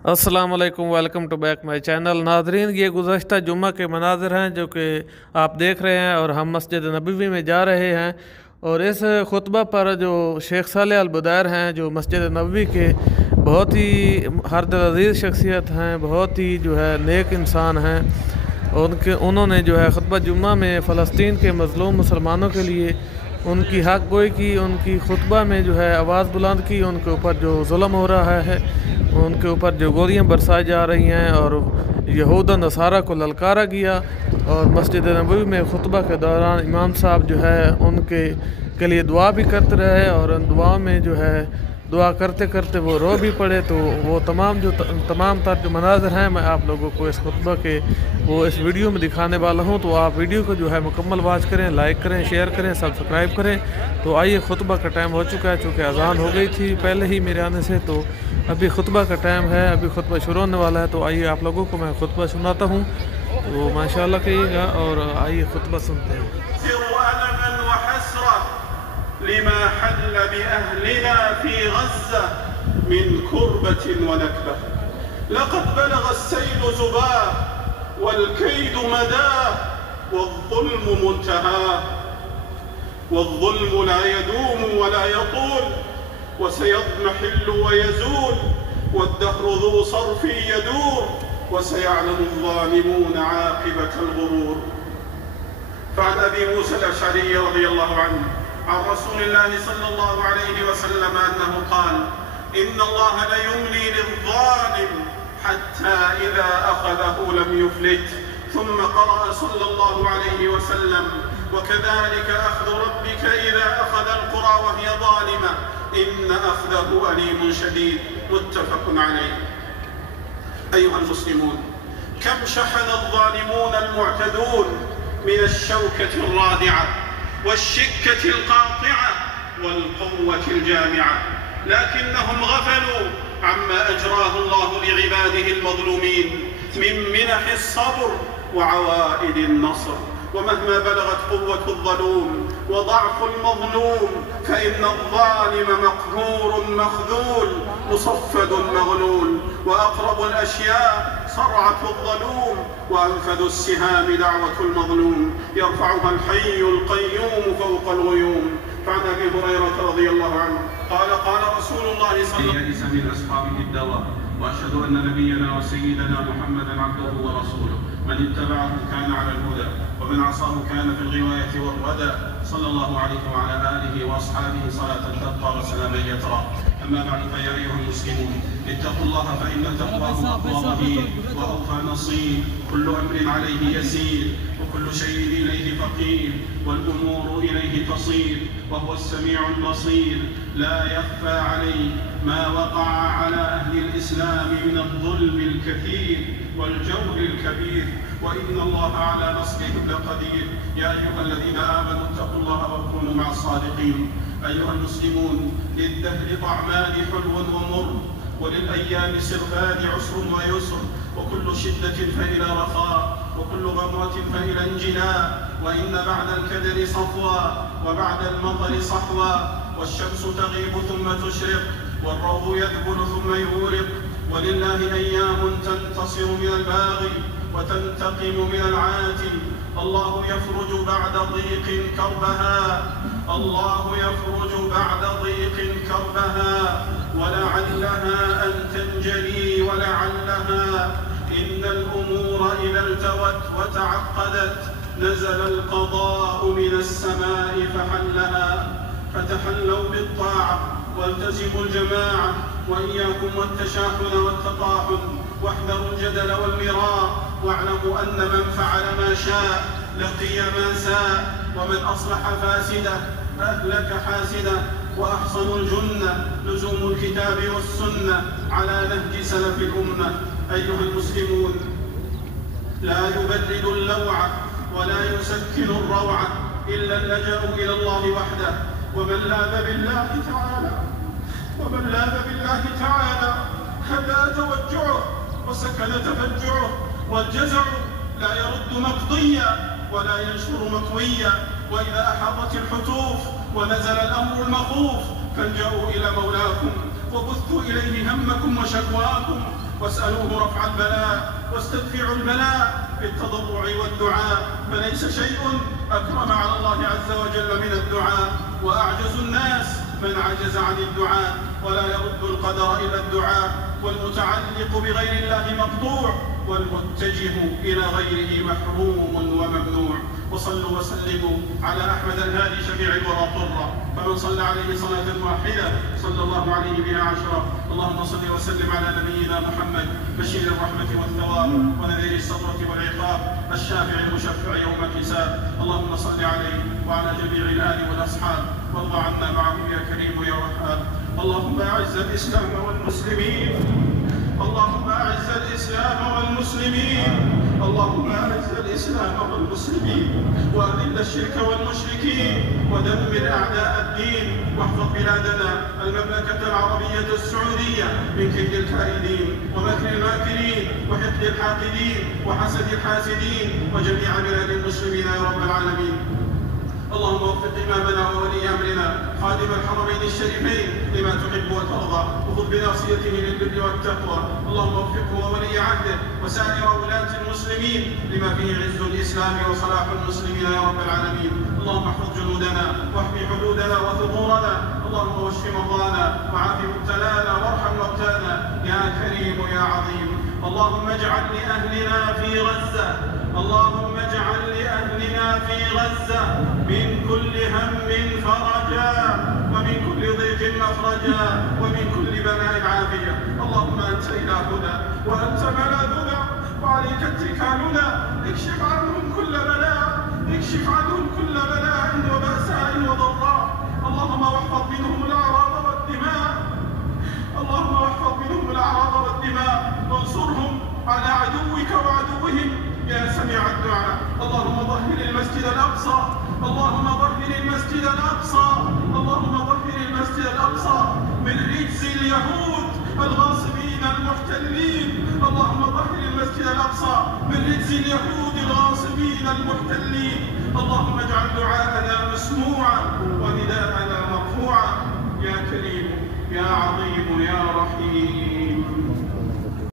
अस्सलाम वालेकुम, welcome to back my channel. नाजरीन, ये गुज़श्ता जुम्मा के मनाज़िर हैं जो कि आप देख रहे हैं और हम मस्जिद नबवी में जा रहे हैं। और इस खुतबा पर जो शेख सालेह अल बुदैर हैं, जो मस्जिद नबवी के बहुत ही हर दिल अज़ीज़ शख्सियत हैं, बहुत ही जो है नेक इंसान हैं, उन्होंने जो है खुतबा जुम्मा में फ़लस्तीन के मज़लूम मुसलमानों के लिए उनकी हक़ गोई की, उनकी खुतबा में जो है आवाज़ बुलंद की, उनके ऊपर जो जुल्म हो रहा है, उनके ऊपर जो गोलियां बरसाई जा रही हैं और यहूद नसारा को ललकारा गया। और मस्जिद नबवी में खुतबा के दौरान इमाम साहब जो है उनके के लिए दुआ भी करते रहे और उन दुआ में जो है दुआ करते करते वो रो भी पड़े। तो वो तमाम तर जो मनाज़र हैं, मैं आप लोगों को इस खुतबा के वो इस वीडियो में दिखाने वाला हूँ। तो आप वीडियो को जो है मुकम्मल वॉच करें, लाइक करें, शेयर करें, सब्सक्राइब करें। तो आइए, खुतबा का टाइम हो चुका है, चूँकि अज़ान हो गई थी पहले ही मेरे आने से, तो अभी खुतबा का टाइम है, अभी खुतबा शुरू होने वाला है। तो आइए आप लोगों को मैं खुतबा सुनाता हूँ, तो माशाल्लाह कहिएगा और आइए खुतबा सुनते हैं। لما حل بأهلنا في غزة من كربة ونكبة. لقد بلغ السيل زباه والكيد مداه والظلم منتهاه، والظلم لا يدوم ولا يطول وسيضمحل ويزول، والدهر ذو صرف يدور وسيعلم الظالمون عاقبة الغرور. فعن أبي موسى الأشعري رضي الله عنه عن رسول الله صلى الله عليه وسلم أنه قال: إن الله ليملي للظالم حتى إذا أخذه لم يفلت. ثم قرأ صلى الله عليه وسلم: وكذلك أخذ ربك إذا أخذ القرى وهي ظالمة إن أخذه أليم شديد. متفق عليه. أيها المسلمون، كم شحن الظالمون المعتدون من الشوكة الرادعة والشكة القاطعة والقوة الجامعة، لكنهم غفلوا عما أجراه الله لعباده المظلومين من منح الصبر وعوائد النصر. ومهما بلغت قوة الظلوم وضعف المظلوم فإن الظالم مقهور مخذول مصفد مغلول، وأقرب الأشياء صرعة الظلوم وأنفذ السهام دعوة المظلوم يرفعها الحي القيوم فوق الغيوم. فعن أبي هريرة رضي الله عنه قال: قال رسول الله صلى الله عليه وسلم: من أصحابه الدواء، وأشهد أن نبينا وسيدنا محمدا عبده ورسوله، من اتبعه كان على الهدى ومن عصاه كان في الغواية والردى. صلى الله عليه وعلى آله وأصحابه صلاة تبقى وسلاما يترى. أما بعد، فيا أيها المسلمون، اتقوا الله فإن تقواه أقوى ظهير وأوفى نصير. كل أمر عليه يسير وكل شيء إليه فقير، والأمور إليه تصير وهو السميع البصير. لا يخفى عليه ما وقع على أهل الإسلام من الظلم الكثير والجور الكبير، وإن الله على نصرهم لقدير. يا أيها الذين آمنوا اتقوا الله وكونوا مع الصادقين. أيها المسلمون، للدهر طعمان حلو ومر، وللأيام سرفان عسر ويسر، وكل شدة فإلى رخاء، وكل غمرة فإلى انجلاء، وإن بعد الكدر صفوا وبعد المطر صحوا، والشمس تغيب ثم تشرق، والروض يذبل ثم يورق، ولله أيام تنتصر من الباغي وتنتقم من العاتي. الله يفرج بعد ضيق كربها، الله يفرج بعد ضيق كربها، ولعلها أن تنجلي ولعلها. إن الأمور إذا التوت وتعقدت نزل القضاء من السماء فحلها. فتحلوا بالطاعة والتزموا الجماعة، وإياكم والتشاحن والتطاحن، واحذروا الجدل والمراء، واعلموا أن من فعل ما شاء لقي ما ساء، ومن أصلح فاسدة أهلك حاسدة. وأحصن الجنة لزوم الكتاب والسنة على نهج سلف الأمة. أيها المسلمون، لا يبرد اللوعة ولا يسكن الروعة إلا اللجأ إلى الله وحده. ومن لاذ بالله تعالى هدى توجعه وسكن تفجعه، والجزع لا يرد مقضيا ولا ينشر مطويا. وإذا أحاطت الحتوف ونزل الأمر المخوف فالجأوا إلى مولاكم وبثوا إليه همكم وشكواكم، واسألوه رفع البلاء واستدفعوا البلاء بالتضرع والدعاء، فليس شيء أكرم على الله عز وجل من الدعاء. وأعجز الناس من عجز عن الدعاء، ولا يرد القدر إلى الدعاء، والمتعلق بغير الله مقطوع، والمتجه إلى غيره محروم وممنوع. وصلوا وسلموا على أحمد الهادي شفيع الورى طرا، فمن صلى عليه صلاة واحدة صلى الله عليه بها عشرة. اللهم صل وسلم على نبينا محمد بشير الرحمة والثواب ونذير السطوة والعقاب، الشافع المشفع يوم الحساب. اللهم صل عليه وعلى جميع الآل والأصحاب، وارض عنا معهم يا كريم يا وهاب. اللهم أعز الإسلام والمسلمين، اللهم أعز الإسلام والمسلمين، اللهم أعز الإسلام والمسلمين، وأذل الشرك والمشركين، ودمر أعداء الدين، واحفظ بلادنا المملكة العربية السعودية من كيد الكائدين ومكر الماكرين وحقد الحاقدين وحسد الحاسدين، وجميع بلاد المسلمين يا رب العالمين. اللهم وفق إمامنا وولي أمرنا خادم الحرمين الشريفين لما تحب وترضى، وخذ بناصيته للبر والتقوى. اللهم وفقه وولي عهده وسائر ولاة المسلمين لما فيه عز الإسلام وصلاح المسلمين يا رب العالمين. اللهم احفظ جنودنا واحمي حدودنا وثغورنا، اللهم واشف مرضانا وعاف مبتلانا وارحم موتانا يا كريم يا عظيم. اللهم اجعل لأهلنا في غزة، اللهم اجعل لأهلنا في غزة من كل هم فرجا، ومن كل ضيق مخرجا، ومن كل بلاء عافية. اللهم أنت إلهنا وأنت ملاذنا وعليك اتكالنا، اكشف عنهم كل بلاء، اكشف عنهم كل بلاء وبأساء وضراء. اللهم واحفظ منهم الأعراض والدماء، اللهم واحفظ منهم الأعراض والدماء، وانصرهم على عدوك وعدوهم يا سميع الدعاء. اللهم طهر المسجد الأقصى، اللهم طهر المسجد الأقصى، اللهم طهر المسجد الأقصى من رجز اليهود الغاصبين المحتلين، اللهم طهر المسجد الأقصى من رجز اليهود الغاصبين المحتلين. اللهم اجعل دعاءنا مسموعا ونداءنا مرفوعا يا كريم يا عظيم.